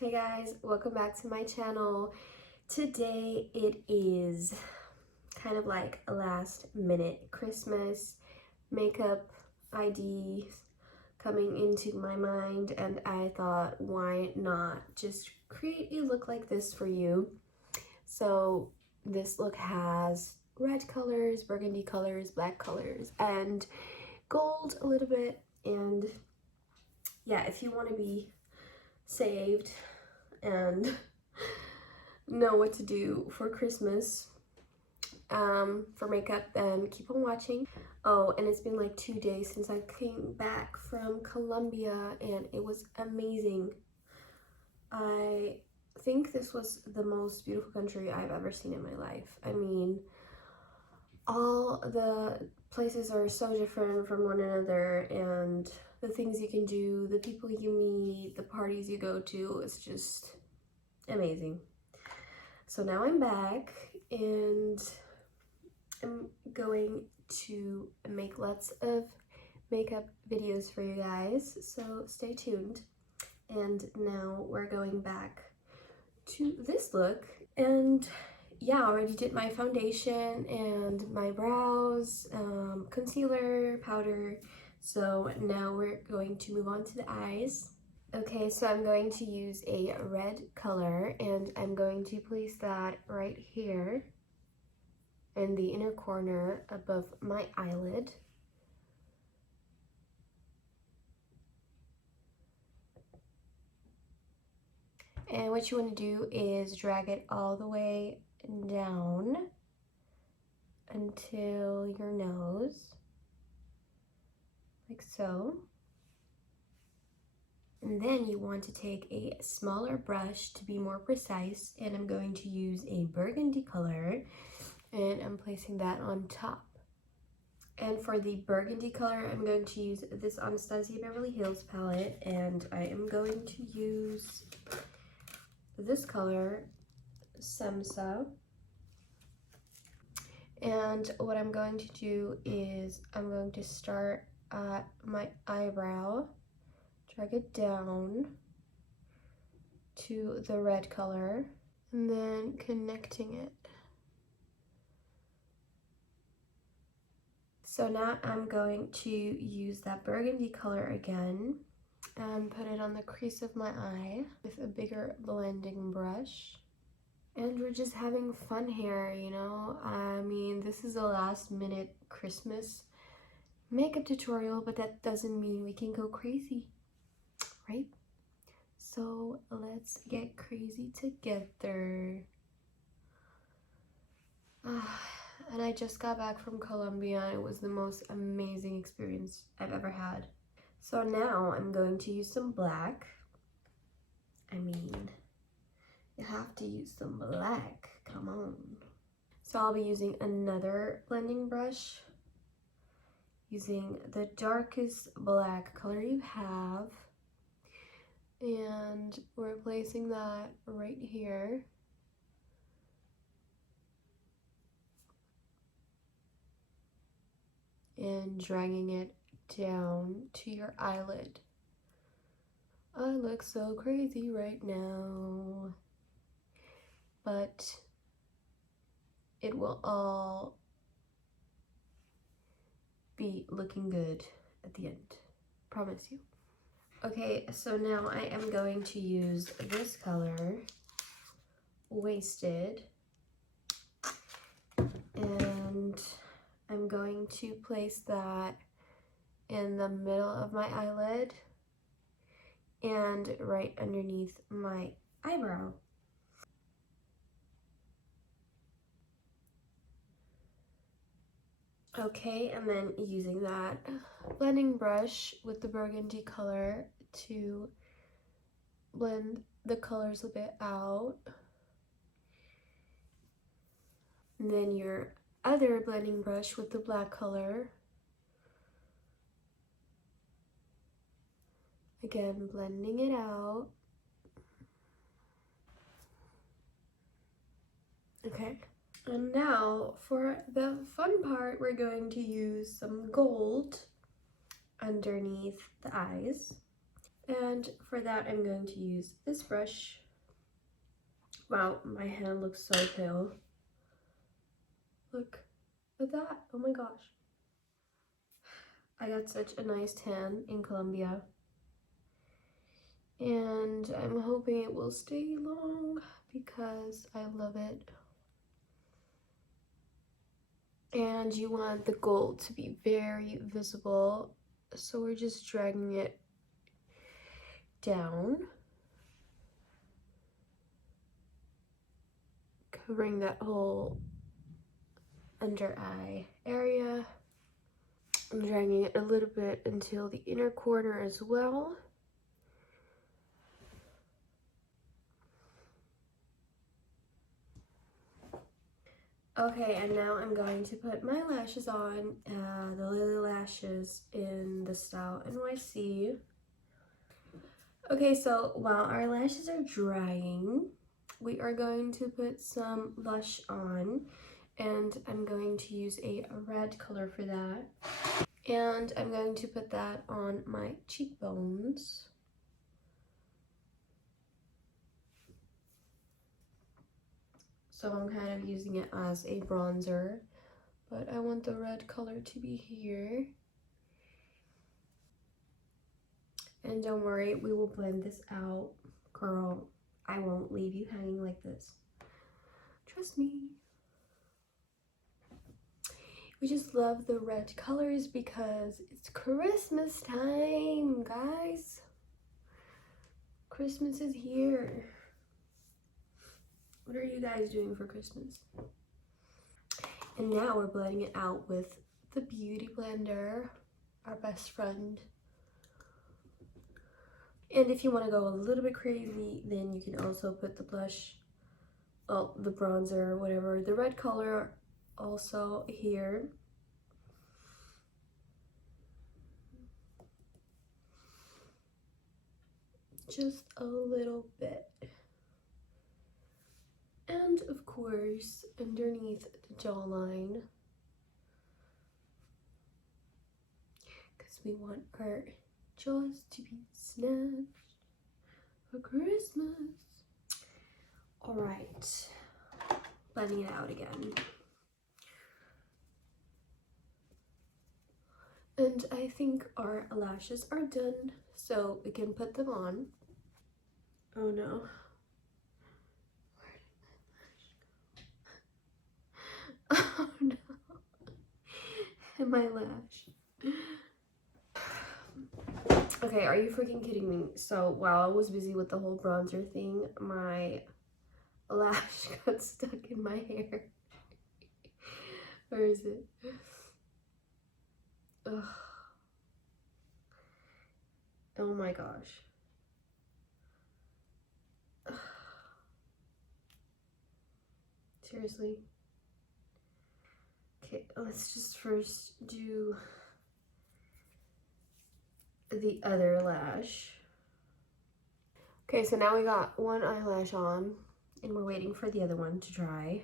Hey guys, welcome back to my channel. Today it is kind of like a last minute Christmas makeup ideas coming into my mind, and I thought, why not just create a look like this for you. So this look has red colors, burgundy colors, black colors, and gold a little bit. And yeah, if you want to be saved and know what to do for Christmas for makeup, then keep on watching. Oh, and it's been like 2 days since I came back from Colombia, and it was amazing. I think this was the most beautiful country I've ever seen in my life. I mean, all the places are so different from one another, and the things you can do, the people you meet, the parties you go to, it's just amazing. So now I'm back and I'm going to make lots of makeup videos for you guys, so stay tuned. And now we're going back to this look, and yeah, I already did my foundation and my brows, concealer, powder. So now we're going to move on to the eyes. Okay, so I'm going to use a red color, and I'm going to place that right here in the inner corner above my eyelid. And what you want to do is drag it all the way down until your nose, like so. And then you want to take a smaller brush to be more precise, and I'm going to use a burgundy color, and I'm placing that on top. And for the burgundy color, I'm going to use this Anastasia Beverly Hills palette, and I am going to use this color, Samsa. And what I'm going to do is I'm going to start at my eyebrow, drag it down to the red color, and then connecting it. So now I'm going to use that burgundy color again and put it on the crease of my eye with a bigger blending brush. And we're just having fun here, you know? I mean, this is a last minute Christmas makeup tutorial, but that doesn't mean we can go crazy, right? So let's get crazy together. And I just got back from Colombia, and it was the most amazing experience I've ever had. So now I'm going to use some black. I mean, you have to use some black, come on. So I'll be using another blending brush, using the darkest black color you have, and we're placing that right here. And dragging it down to your eyelid. I look so crazy right now, but it will all be looking good at the end, promise you. Okay, so now I am going to use this color, Wasted, and I'm going to place that in the middle of my eyelid and right underneath my eyebrow. Okay, and then using that blending brush with the burgundy color to blend the colors a bit out. And then your other blending brush with the black color. Again, blending it out. Okay. And now for the fun part, we're going to use some gold underneath the eyes. And for that, I'm going to use this brush. Wow, my hand looks so pale. Look at that. Oh my gosh. I got such a nice tan in Colombia. And I'm hoping it will stay long because I love it. And you want the gold to be very visible. So we're just dragging it down. Covering that whole under eye area. I'm dragging it a little bit until the inner corner as well. Okay, and now I'm going to put my lashes on, the Lilly Lashes in the style NYC. Okay, so while our lashes are drying, we are going to put some blush on, and I'm going to use a red color for that. And I'm going to put that on my cheekbones. So I'm kind of using it as a bronzer, but I want the red color to be here. And don't worry, we will blend this out. Girl, I won't leave you hanging like this. Trust me. We just love the red colors because it's Christmas time, guys. Christmas is here. What are you guys doing for Christmas? And now we're blending it out with the Beauty Blender, our best friend. And if you want to go a little bit crazy, then you can also put the blush, well, the bronzer, whatever, the red color also here. Just a little bit. And of course, underneath the jawline, because we want our jaws to be snatched for Christmas. All right, blending it out again. And I think our lashes are done, so we can put them on. Oh no. Oh no. And my lash. Okay, are you freaking kidding me? So while I was busy with the whole bronzer thing, my lash got stuck in my hair. Where is it? Ugh. Oh my gosh. Ugh. Seriously? Okay, let's just first do the other lash. Okay, so now we got one eyelash on and we're waiting for the other one to dry.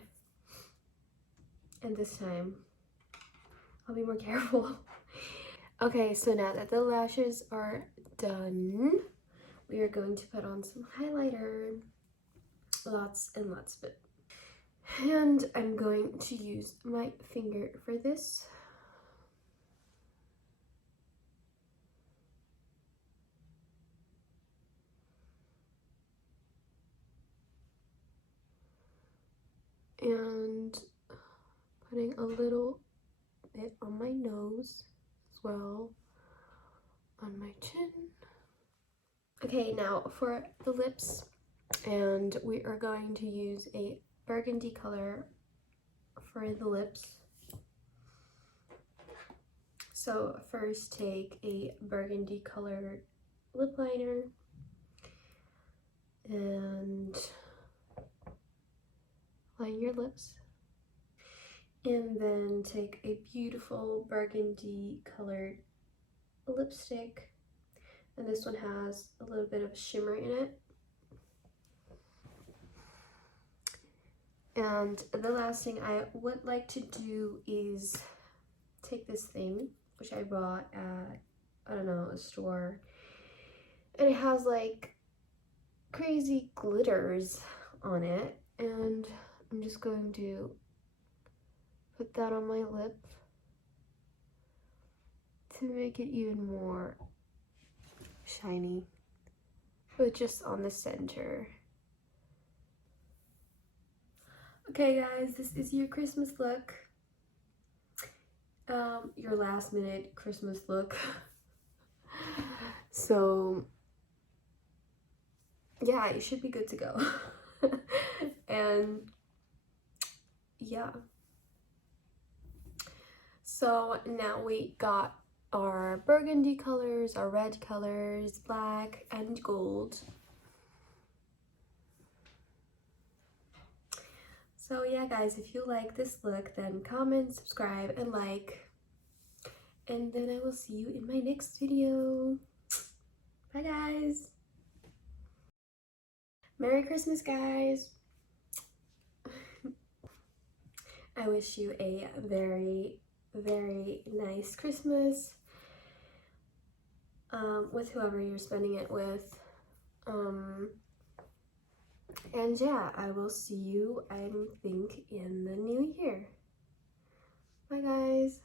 And this time, I'll be more careful. Okay, so now that the lashes are done, we are going to put on some highlighter. Lots and lots of it. And I'm going to use my finger for this. And putting a little bit on my nose as well, on my chin. Okay, now for the lips, and we are going to use a burgundy color for the lips. So first take a burgundy colored lip liner and line your lips. And then take a beautiful burgundy colored lipstick. And this one has a little bit of shimmer in it. And the last thing I would like to do is take this thing, which I bought at, I don't know, a store. And it has like crazy glitters on it, and I'm just going to put that on my lip to make it even more shiny, but just on the center. Okay guys, this is your Christmas look. Your last minute Christmas look. So yeah, you should be good to go. And yeah. So now we got our burgundy colors, our red colors, black and gold. So yeah guys, if you like this look, then comment, subscribe, and like. And then I will see you in my next video. Bye guys. Merry Christmas guys. I wish you a very, very nice Christmas with whoever you're spending it with. And yeah, I will see you, I think, in the new year. Bye guys.